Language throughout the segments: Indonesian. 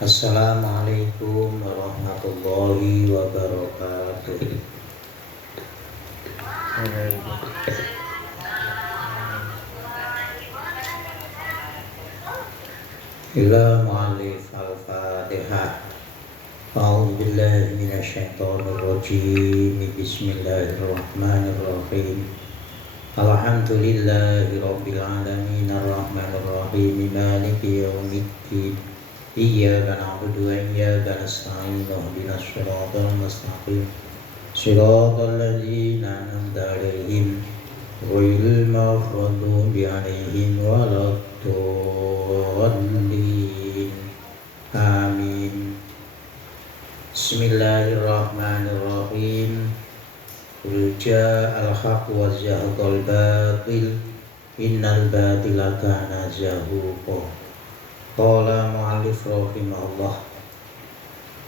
Assalamualaikum warahmatullahi wabarakatuh. Ila mu'allif al-fatihah. A'udzubillahi minasyaitonirrajim. Bismillahirrahmanirrahim. Alhamdulillahi rabbil alamin arrahmanirrahim maliki yaumiddin. Iyyaka na'budu wa iyyaka nasta'in ihdinas siratal mustaqim siratal ladzina an'amta 'alaihim ghairil maghdubi 'alaihim waladdallin. Amin. Bismillahirrahmanirrahim. Qul ja'al haqq wa zahaqal batil innal batila kana zahuqa. Qala mu'allif rahimahullah,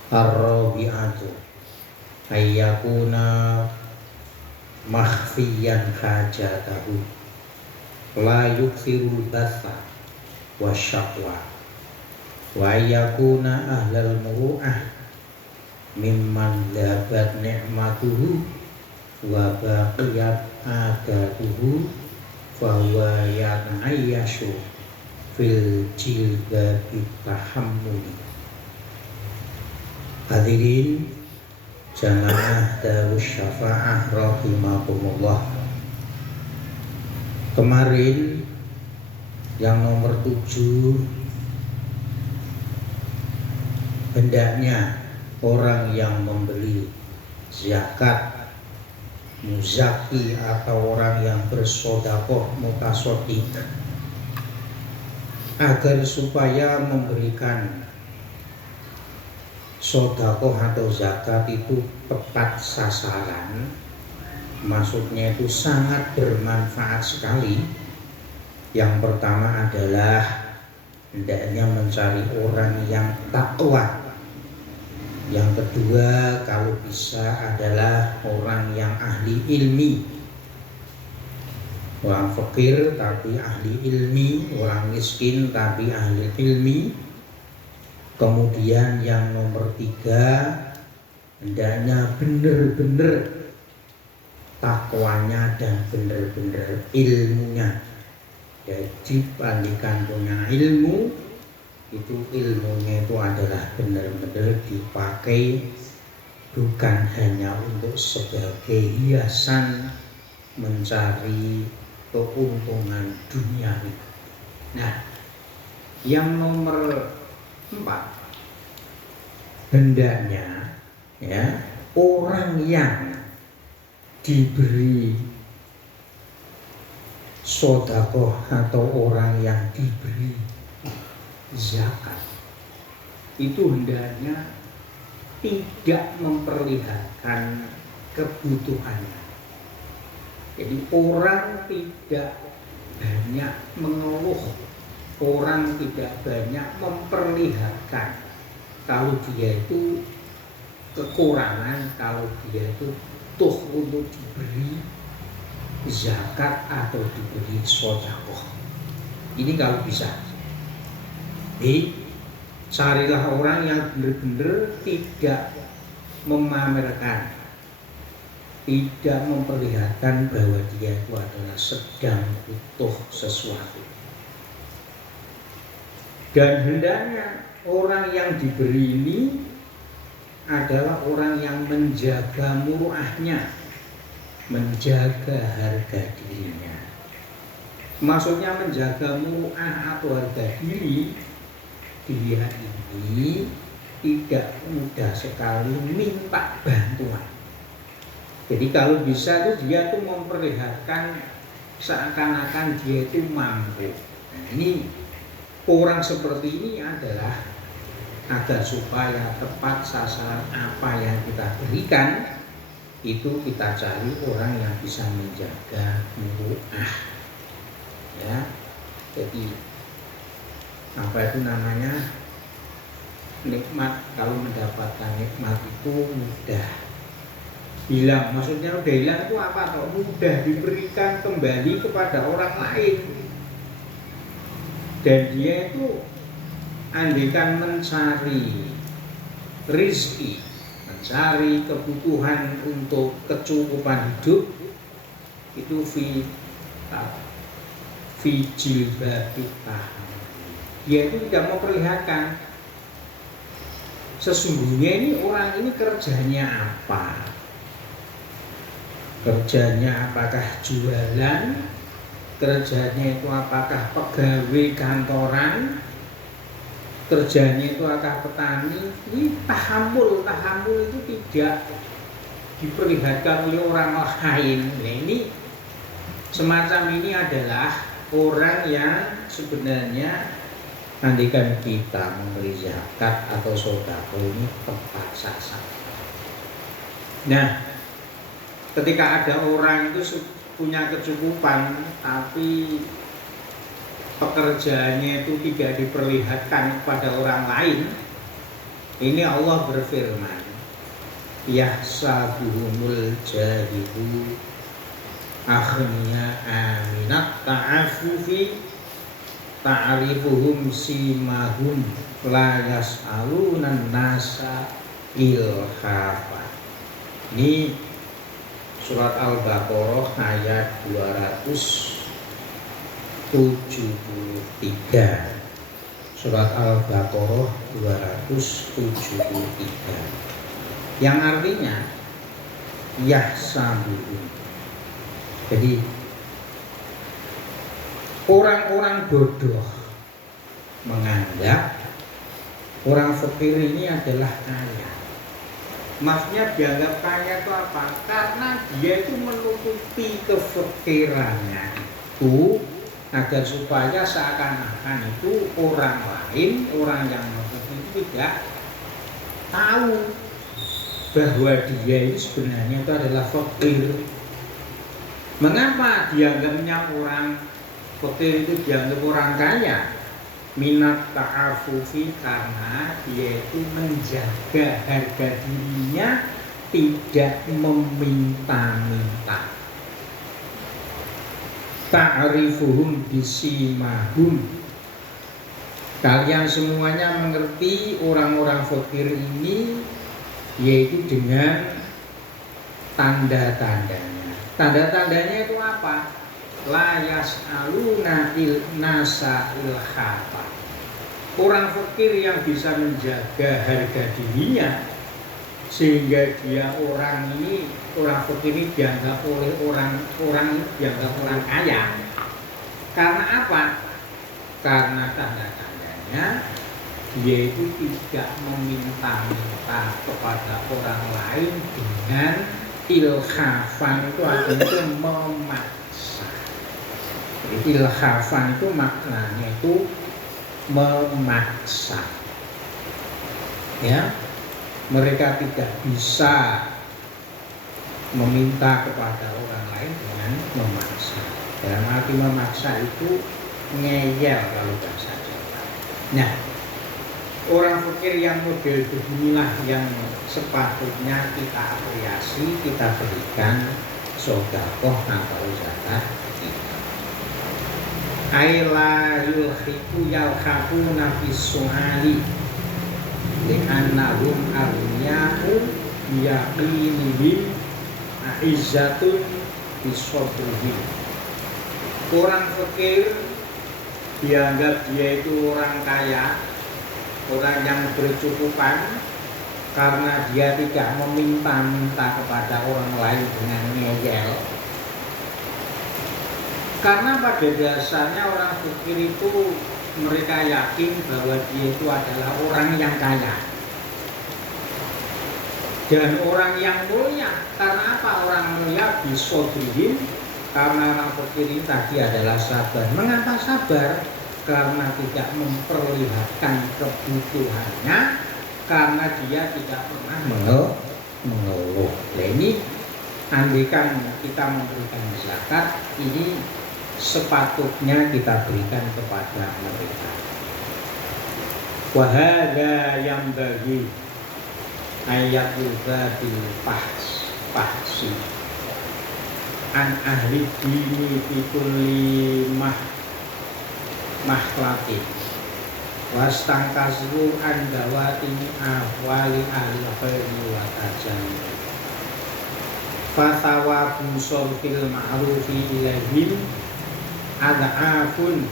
ar-rabi'atu ayyakuna makhfiyan hajatahu la yukthirul batha wa syaqwa wa ayyakuna ahlal muru'ah mimman dhabat ni'matuhu wa baqiyat adatuhu fahuwa yan'ayyashu fil jilbabi tahammuli. Hadirin jamaah Darus Syafa'ah rahimakumullah. Kemarin yang nomor 7, hendaknya orang yang memberi zakat, muzaki atau orang yang bersodakoh mutasodik, agar supaya memberikan sodakoh atau zakat itu tepat sasaran, maksudnya itu sangat bermanfaat sekali. Yang pertama adalah hendaknya mencari orang yang takwa. Yang kedua, kalau bisa adalah orang yang ahli ilmi, orang fakir tapi ahli ilmi, orang miskin tapi ahli ilmi. Kemudian yang nomor 3, hendaknya benar-benar takwanya dan benar-benar ilmunya. Jadi pandikan punya ilmu, itu ilmunya itu adalah benar-benar dipakai bukan hanya untuk sebagai hiasan mencari keuntungan duniawi. Nah, yang nomor 4, hendaknya orang yang diberi sodakoh atau orang yang diberi zakat itu hendaknya tidak memperlihatkan kebutuhannya. Jadi orang tidak banyak mengeluh, orang tidak banyak memperlihatkan kalau dia itu kekurangan, kalau dia itu butuh untuk diberi zakat atau diberi sedekah. Ini kalau bisa. Jadi carilah orang yang benar-benar tidak memamerkan, tidak memperlihatkan bahwa dia itu adalah sedang butuh sesuatu. Dan hendaknya orang yang diberi ini adalah orang yang menjaga muruahnya, menjaga harga dirinya. Maksudnya menjaga muruah atau harga diri, dia ini tidak mudah sekali minta bantuan. Jadi kalau bisa tuh dia tuh memperlihatkan seakan-akan dia itu mampu. Nah, ini orang seperti ini adalah agar supaya tepat sasaran apa yang kita berikan, itu kita cari orang yang bisa menjaga muruah. Ya, jadi apa itu namanya, nikmat, kalau mendapatkan nikmat itu mudah hilang. Maksudnya udah hilang itu apa? Kalau mudah diberikan kembali kepada orang lain, dan dia itu andikan mencari rizki, mencari kebutuhan untuk kecukupan hidup itu fi jilbabita. Dia itu tidak memperlihatkan sesungguhnya ini orang ini kerjanya apa. Kerjanya apakah jualan, kerjanya itu apakah pegawai kantoran, kerjanya itu apakah petani. Ini tahammul itu tidak diperlihatkan oleh orang lain. Nah, ini semacam ini adalah orang yang sebenarnya andikan kita memberi zakat atau sedekah ini tepat sasaran. Nah, ketika ada orang itu punya kecukupan tapi pekerjaannya itu tidak diperlihatkan kepada orang lain, ini Allah berfirman, yahsabuhumul jahilu akhniya aminat ta'afufi ta'rifuhum simahum la yas'alunan nasa ilhafa. Ini surat Al-Baqarah ayat 273. Surat Al-Baqarah 273. Yang artinya yahsabuhum. Jadi orang-orang bodoh menganggap orang fakir ini adalah kaya. Maksudnya dianggap kaya itu apa? Karena dia itu menutupi kefakirannya itu agar supaya seakan-akan itu orang lain, orang yang fakir itu tidak tahu bahwa dia ini sebenarnya itu adalah fakir. Mengapa dianggapnya orang fakir itu dianggap orang kaya? Minat ta'afufi, karena dia itu menjaga harga dirinya, tidak meminta-minta. Ta'rifuhum bisimahum. Kalian semuanya mengerti orang-orang fakir ini yaitu dengan tanda-tandanya. Tanda-tandanya itu apa? La yas'aluna nasa ilhafa. Orang fakir yang bisa menjaga harga dirinya sehingga dia orang fakir ini dianggap oleh orang dianggap orang kaya. Karena apa? Karena tanda-tandanya dia itu tidak meminta-minta kepada orang lain dengan ilhafan, itu artinya memaksa. Ilhafan itu maknanya itu memaksa. Ya, mereka tidak bisa meminta kepada orang lain dengan memaksa. Dalam arti memaksa itu ngeyel kalau bahasa Jawa. Nah, orang fakir yang model beginilah yang sepatutnya kita apresiasi, kita berikan sedekah atau zakat kita. Aila yulhiku yalhaquna fis-su'ali li'annahum arniya'u yaqinihim a'izzatun bisobrihim. Orang fakir dianggap dia itu orang kaya, orang yang bercukupan, karena dia tidak meminta-minta kepada orang lain dengan ngeyel. Karena pada dasarnya orang fakir itu mereka yakin bahwa dia itu adalah orang yang kaya dan orang yang mulia. Karena apa? Orang mulia bisobrihim, karena orang fakir ini tadi adalah sabar. Mengapa sabar? Karena tidak memperlihatkan kebutuhannya, karena dia tidak pernah mengeluh. Nah, ini andaikan kita memberikan zakat, ini sepatutnya kita berikan kepada mereka. Wahada yang bagi ayat bil pahsi an ahli dini fikulli mahlatin. wastangkasu andawati ahwali ahli khairi wa tajani fathawabu sorfil ma'rufi ilaihim ad'afun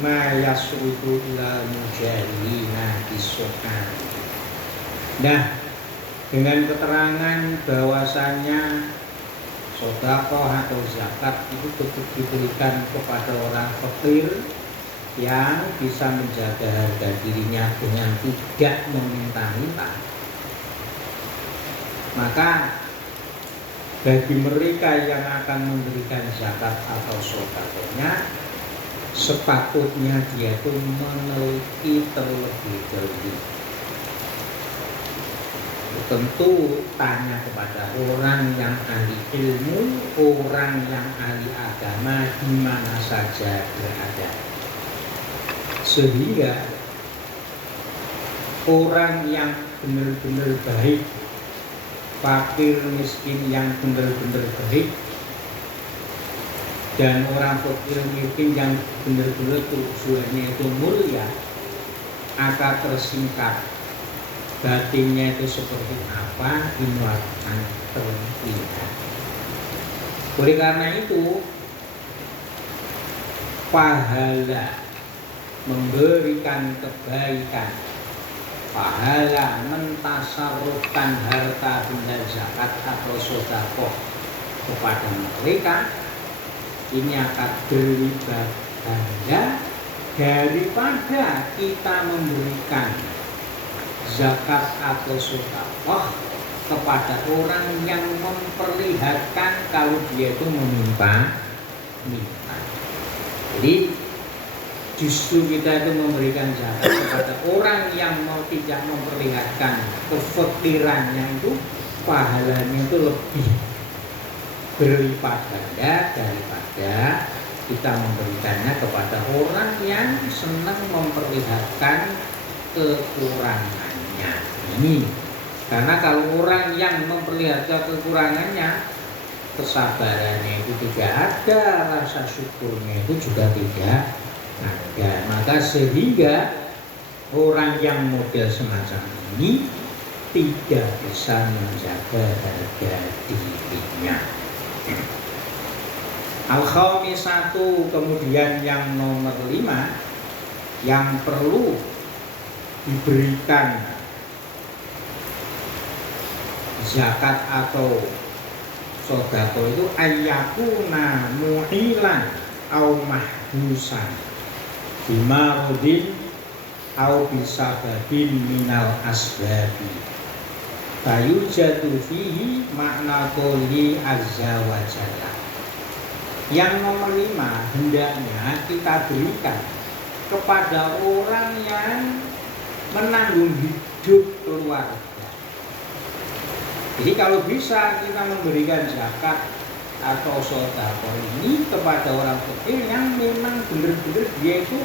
ma yasrutu ila mujahilina bisokan. Nah, dengan keterangan bahwasannya sedekah atau zakat itu cukup diberikan kepada orang fakir yang bisa menjaga harga dirinya dengan tidak meminta-minta, maka bagi mereka yang akan memberikan zakat atau sedekahnya, sepatutnya dia itu meneliti terlebih dahulu. Tentu tanya kepada orang yang ahli ilmu, orang yang ahli agama di mana saja berada, sehingga orang yang benar-benar baik, fakir miskin yang benar-benar baik, dan orang fakir miskin yang benar-benar tujuannya itu mulia, akan tersingkat batinnya itu seperti apa, ini akan terlihat. Oleh karena itu, pahala memberikan kebaikan, pahala mentasarufkan harta benda zakat atau sedekah kepada mereka, ini akan berlipat ganda daripada kita memberikan zakat atau sedekah kepada orang yang memperlihatkan kalau dia itu meminta. Jadi justru kita itu memberikan zakat kepada orang yang tidak memperlihatkan kefakirannya, itu pahalanya itu lebih berlipat ganda daripada kita memberikannya kepada orang yang senang memperlihatkan kekurangannya. Ini karena kalau orang yang memperlihatkan kekurangannya, kesabarannya itu tidak ada, rasa syukurnya itu juga tidak ada, maka sehingga orang yang model semacam ini tidak bisa menjaga harga dirinya. Al-khamisatu, kemudian yang nomor 5 yang perlu diberikan zakat atau sedekah itu ayyakuna mu'ilan au mahdusan bimarudin au bisababin minal asbabi fayujadu fihi makna qawli azza wa jalla. Yang nomor 5 hendaknya kita berikan kepada orang yang menanggung hidup keluarga. Jadi kalau bisa kita memberikan zakat atau sedekah ini kepada orang fakir yang memang benar-benar dia itu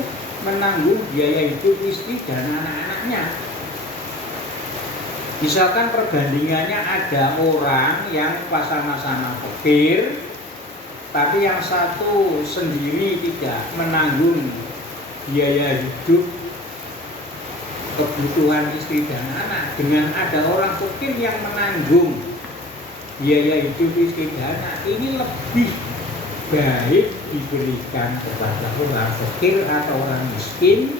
menanggung biaya hidup istri dan anak-anaknya. Misalkan perbandingannya ada orang yang sama-sama fakir, tapi yang satu sendiri tidak menanggung biaya hidup kebutuhan istri dan anak, dengan ada orang fakir yang menanggung biaya hidup istri dan anak, ini lebih baik diberikan kepada orang fakir atau orang miskin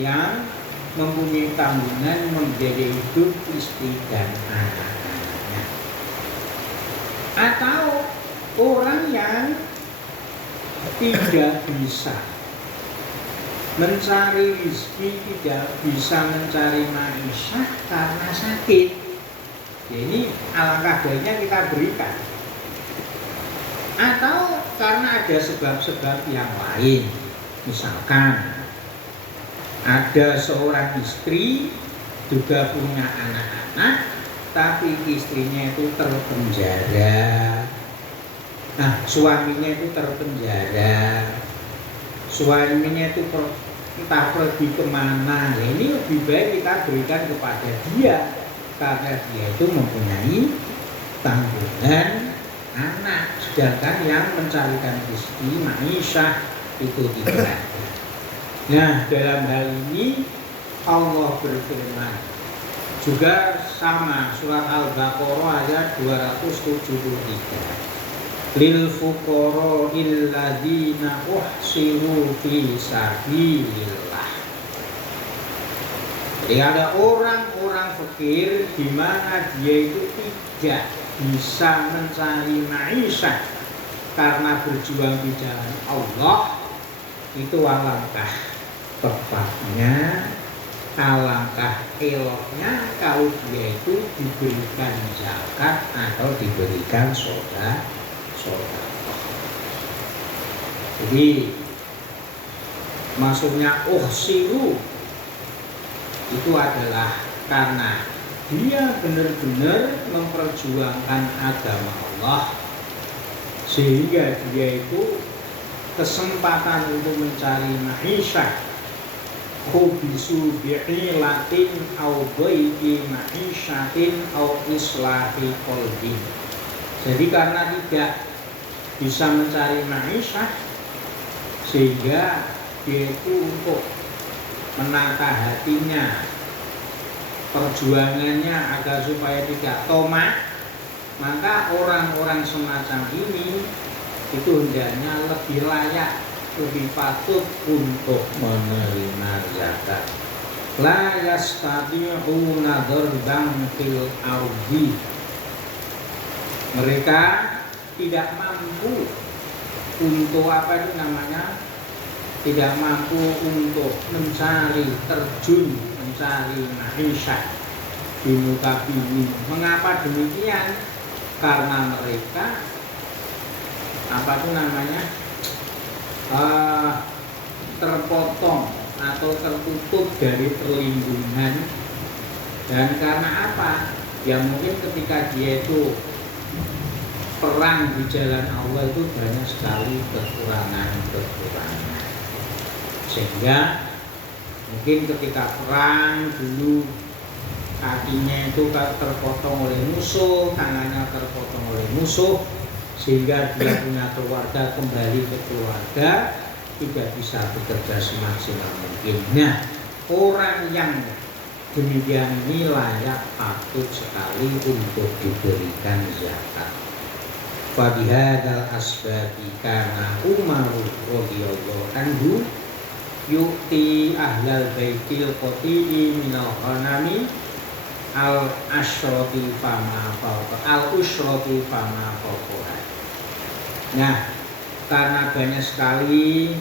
yang mempunyai tanggungan membiayai hidup istri dan anak-anaknya, atau orang yang tidak bisa mencari rezeki, tidak bisa mencari maisha karena sakit. Jadi alangkah baiknya kita berikan. Atau karena ada sebab-sebab yang lain. Misalkan ada seorang istri juga punya anak-anak, tapi istrinya itu terpenjara. Nah, suaminya itu terpenjara. Suaminya itu entah pergi kemana. Ini lebih baik kita berikan kepada dia karena dia itu mempunyai tanggungan anak, sedangkan yang mencarikan rezeki maisha itu tidak ada. Nah, dalam hal ini Allah berfirman juga sama surat Al-Baqarah ayat 273. Lil fuqara illadzina uhsiru fi sabilillah. Jadi ada orang-orang fakir di mana dia itu tidak bisa mencari maisha karena berjuang di jalan Allah. Itu alangkah tepatnya, alangkah eloknya kalau dia itu diberikan zakat atau diberikan sedekah. Jadi maksudnya uhsiru itu adalah karena dia benar-benar memperjuangkan agama Allah, sehingga dia itu kesempatan untuk mencari maisha hubisu bi'ilatin au baiti maishatin au islahi qalbin. Jadi karena tidak bisa mencari maisha, sehingga dia itu untuk menata hatinya, perjuangannya agar supaya tidak tomak, maka orang-orang semacam ini itu hendaknya lebih layak, lebih patut untuk menerima zakat. La yastati'una darban fil ardi. Mereka tidak mampu untuk apa itu namanya? Tidak mampu untuk mencari terjun, mencari maisha di muka bumi. Mengapa demikian? Karena mereka apa itu namanya? Terpotong atau tertutup dari perlindungan. Dan karena apa? Ya mungkin ketika dia itu perang di jalan Allah itu banyak sekali kekurangan. Sehingga mungkin ketika perang dulu kakinya itu terpotong oleh musuh, tangannya terpotong oleh musuh, sehingga dia punya keluarga, kembali ke keluarga, tidak bisa bekerja semaksimal mungkin. Nah, orang yang demikian ini layak patut sekali untuk diberikan zakat. Fabihadal asbabi kana Umar radhiyallahu anhu yu'ti ahlal baitil qati'i minal ghanami al-usrati fama fawqa. Nah, karena banyak sekali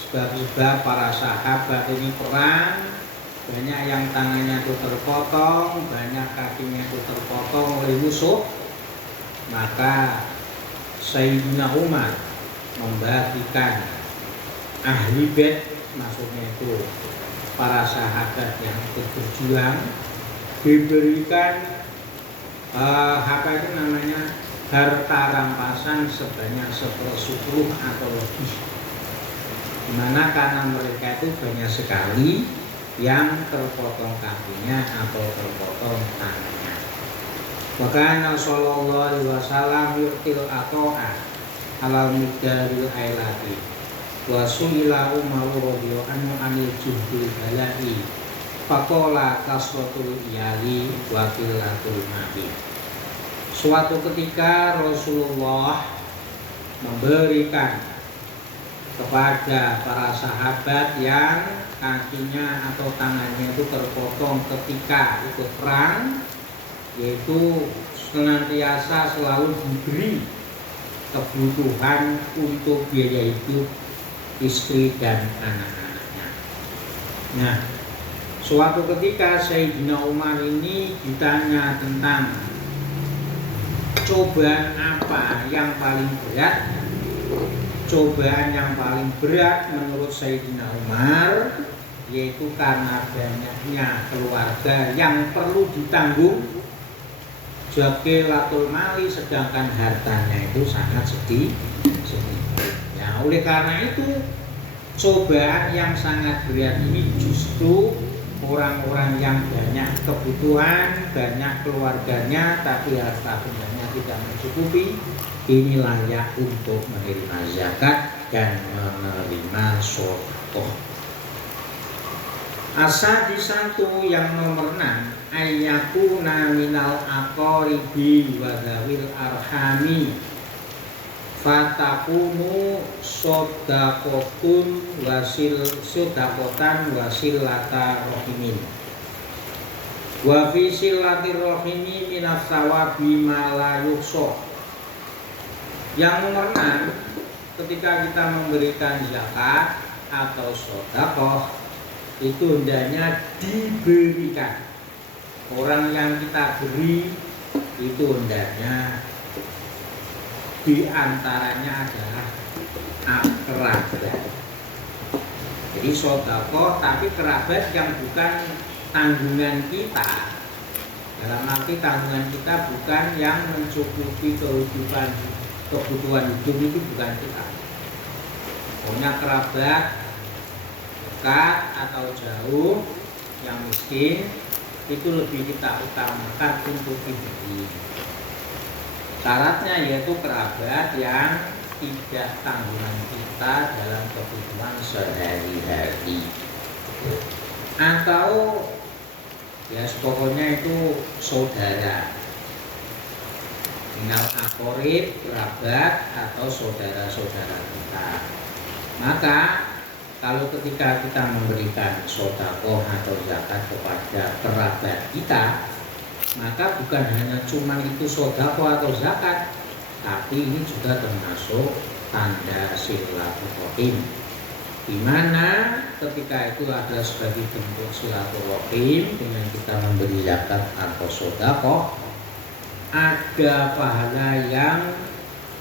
sebab-sebab para sahabat ini perang, banyak yang tangannya itu terpotong, banyak kakinya itu terpotong oleh musuh, maka Sayyidina Umar membagikan ahli bait, maksudnya itu para sahabat yang ikut berjuang, diberikan apa itu namanya, harta rampasan sebanyak 1/10 atau lebih. Dimana karena mereka itu banyak sekali yang terpotong kakinya atau terpotong tangannya. Maka Sallallahu alaihi wasallam yu'til ato'a alal migdalil ailati wa su'ila Umar radhiyallahu anhu anil juhdil balai faqala kasratul iyali wa qillatul ma'i. Suatu ketika Rasulullah memberikan kepada para sahabat yang kakinya atau tangannya itu terpotong ketika ikut perang, yaitu senantiasa selalu diberi kebutuhan untuk biaya hidup istri dan anak-anaknya. Nah, suatu ketika Sayyidina Umar ini ditanya tentang cobaan apa yang paling berat. Cobaan yang paling berat menurut Sayyidina Umar yaitu karena banyaknya keluarga yang perlu ditanggung, zakilatul mali, sedangkan hartanya itu sangat sedikit. Nah, oleh karena itu cobaan yang sangat berat ini justru orang-orang yang banyak kebutuhan, banyak keluarganya, tapi harta bendanya tidak mencukupi, ini layak untuk menerima zakat dan menerima sedekah. Asa di satu yang nomor 6 ayyakuna minal aqaribi wa dzawil arhami fatakunu sodakotun sodakotan wasilata rohimin wa fi silatir rohimi minas sawabi ma la yuhsa. Yang nomor 6, ketika kita memberikan zakat atau sodakoh itu hendaknya diberikan. Orang yang kita beri itu hendaknya diantaranya adalah kerabat. Jadi sodakoh tapi kerabat yang bukan tanggungan kita. Dalam arti tanggungan kita bukan yang mencukupi kebutuhan hidup, itu bukan kita. Pokoknya kerabat dekat atau jauh yang miskin itu lebih kita utamakan untuk diberi. Syaratnya yaitu kerabat yang tidak tanggungan kita dalam kebutuhan sehari-hari, atau ya pokoknya itu saudara, minal aqorib, kerabat atau saudara-saudara kita. Maka kalau ketika kita memberikan sedekah atau zakat kepada kerabat kita, maka bukan hanya cuma itu sedekah atau zakat, tapi ini juga termasuk tanda silaturahim, di mana ketika itu adalah sebagai bentuk silaturahim dengan kita memberi zakat atau sedekah, ada pahala yang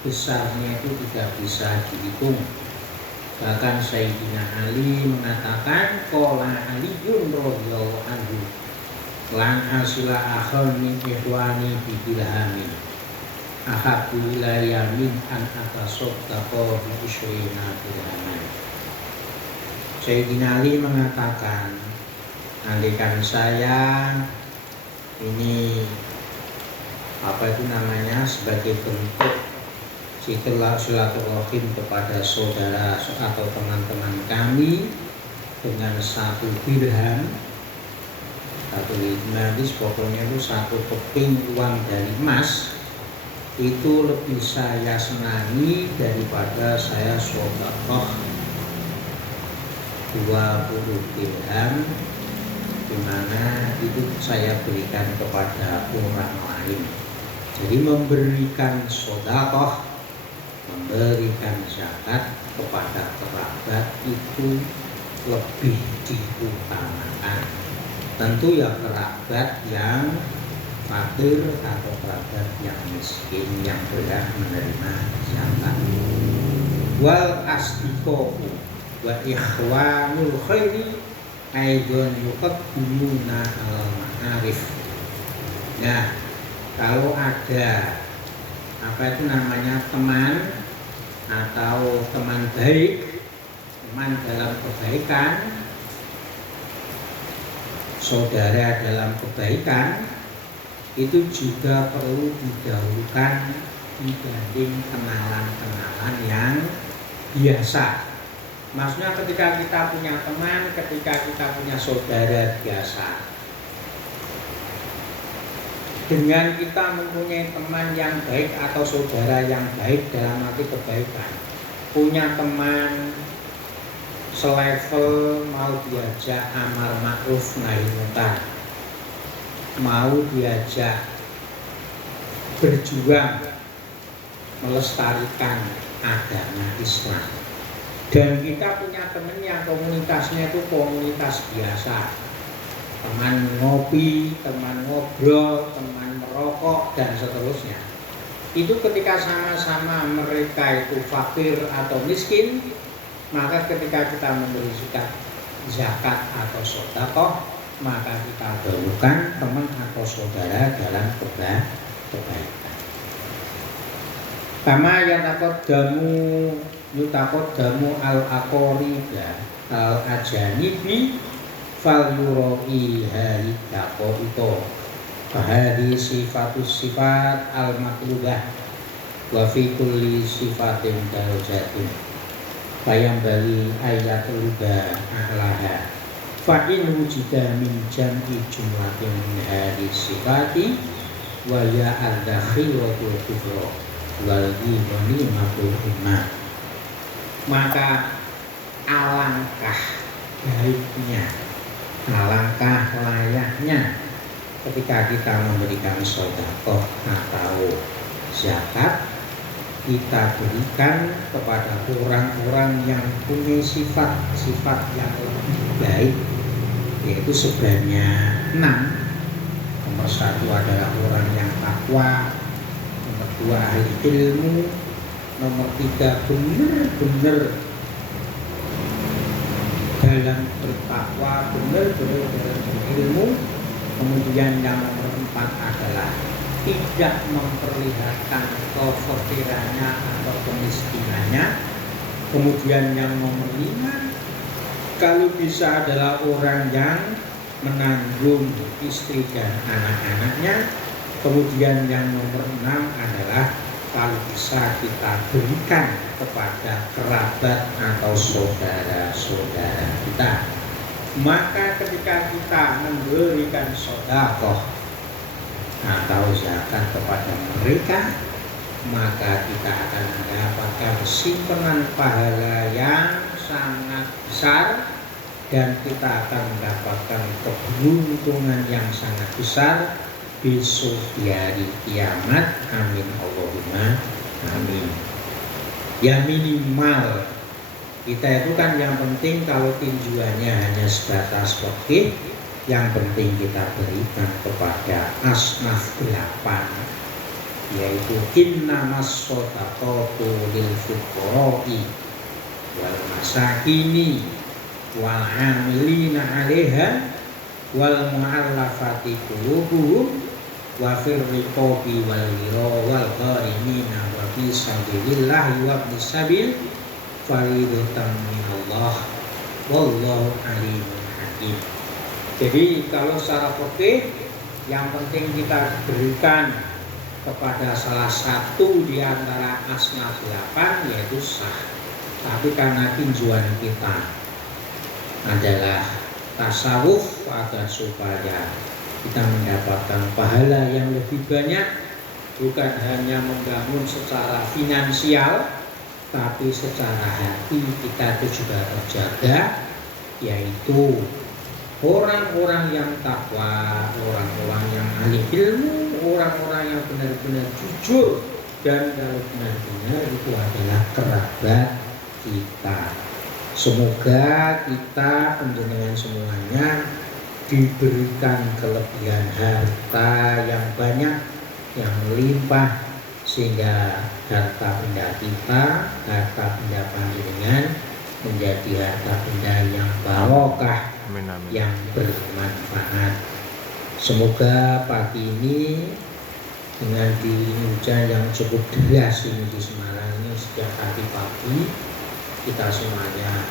besarnya itu tidak bisa dihitung. Bahkan Sayyidina Ali mengatakan qala Aliyun radhiyallahu anhu lan asila akhal min ikhwani bi dirhamin ahabbu ilayya min an atasaddaqa bi usyrina dirhaman. Sayyidina Ali mengatakan, andikan saya ini apa itu namanya sebagai bentuk silaturahim kepada saudara atau teman-teman kami dengan 1 dirham, 1 hadis pokoknya itu 1 keping uang dari emas, itu lebih saya senangi daripada saya sedekah 20 dirham, dimana itu saya berikan kepada orang lain. Jadi memberikan sedekah, memberikan zakat kepada kerabat itu lebih diutamakan. Tentu ya kerabat yang fakir atau kerabat yang miskin yang berhak menerima zakat. Wal asdiqo wa ikhwanul khairi aidon yuqaddimuna al-ma'arif. Nah, kalau ada apa itu namanya teman atau teman baik, teman dalam kebaikan, saudara dalam kebaikan, itu juga perlu didahulukan dibanding kenalan-kenalan yang biasa. Maksudnya ketika kita punya teman, ketika kita punya saudara biasa, dengan kita mempunyai teman yang baik atau saudara yang baik dalam arti kebaikan, punya teman selevel, mau diajak amar ma'ruf nahi munkar, mau diajak berjuang melestarikan agama Islam, dan kita punya teman yang komunitasnya itu komunitas biasa, teman ngopi, teman ngobrol, teman merokok, dan seterusnya. Itu ketika sama-sama mereka itu fakir atau miskin, maka ketika kita memberi zakat atau sedekah, maka kita dahulukan teman atau saudara dalam kebaikan. Kama yutaqaddamu al-aqariba al-ajanibi fal yuroi halidako itu fahadi sifat al-matlubah wa fi kulli sifatin darajatin bayam bali ayatul ba a'laha Fa'in wujida min jam'i jumlatin min hadis sifati wa ya al-dakhiratul kubra wal imani mabruhimah. Maka alangkah baiknya, alangkah layaknya ketika kita memberikan sedekah atau zakat, kita berikan kepada orang-orang yang punya sifat-sifat yang lebih baik, yaitu sebanyak 6. Nomor 1 adalah orang yang takwa, nomor 2 ahli ilmu, nomor 3 benar-benar dalam bertakwa, benar-benar berilmu. Kemudian yang nomor 4 adalah tidak memperlihatkan kefakirannya atau kemiskinannya. Kemudian yang nomor 5 kalau bisa adalah orang yang menanggung istri dan anak-anaknya. Kemudian yang nomor 6 adalah kalau bisa kita berikan kepada kerabat atau saudara-saudara kita. Maka ketika kita memberikan sedekah atau zakat kepada mereka, maka kita akan mendapatkan simpanan pahala yang sangat besar dan kita akan mendapatkan keberuntungan yang sangat besar besok di hari kiamat. Amin Allahumma amin. Ya minimal kita itu kan yang penting kalau tinjuannya hanya sebatas fikih, yang penting kita berikan kepada asnaf 8, yaitu innamas shadaqatu lil fuqara'i wal masakini wal 'amilina 'alaiha wal mu'allafati qulubuhum wa fir riqabi wal wal gharimina wa fi sabilillah wa ibnis sabil faridatan minallah wallahu alimun hakim. Jadi kalau secara fikih yang penting kita berikan kepada salah satu di antara asnaf 8 yaitu sah. Tapi karena tinjuan kita adalah tasawuf agar supaya kita mendapatkan pahala yang lebih banyak, bukan hanya membangun secara finansial, tapi secara hati kita itu juga terjaga, yaitu orang-orang yang takwa, orang-orang yang ahli ilmu, orang-orang yang benar-benar jujur, dan kalau benar-benar itu adalah kerabat kita. Semoga kita penjenengan semuanya diberikan kelebihan harta yang banyak, yang melimpah, sehingga harta benda kita, harta benda panjenengan menjadi harta benda yang barokah, yang bermanfaat. Semoga pagi ini dengan hujan yang cukup deras ini di Semarang ini sejak tadi pagi, kita semuanya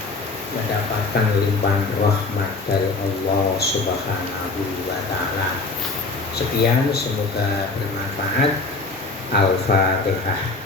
mendapatkan limpahan rahmat dari Allah Subhanahu wa Ta'ala. Sekian, semoga bermanfaat. Al-Fatihah.